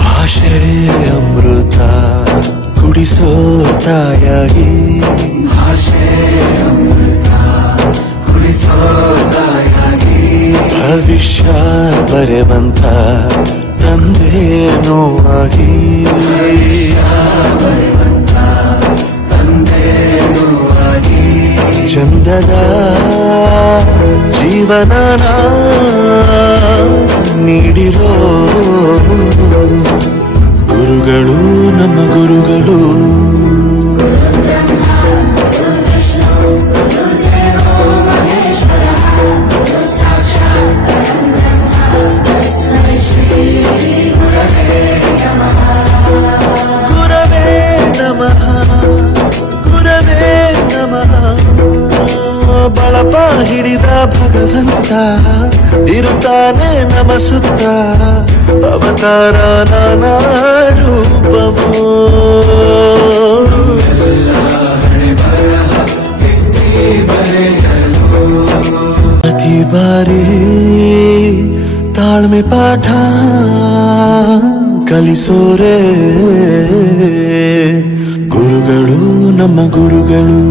ಭಾಷೆ ಅಮೃತ ಕುಡಿಸೋ ತಾಯಾಗಿ. ಭಾಷೆ ಅಮೃತ ಭವಿಷ್ಯ ಬರೆವಂತ ತಂದೇನೋ ಆಗಿ ಜೀವನನ ನೀಡಿರೋ ಗುರುಗಳು ನಮ್ಮ ಗುರುಗಳು. ಬಳಪ ಹಿಡಿದ ಭಗವಂತ, ಇರುತ್ತಾನೆ ನಮ ಸುತ್ತ ಅವತಾರ ನಾನಾ ರೂಪವೋ. ಪ್ರತಿ ಬಾರಿ ತಾಳ್ಮೆ ಪಾಠ ಕಲಿಸೋರೆ. ಗುರುಗಳು ನಮ್ಮ ಗುರುಗಳು.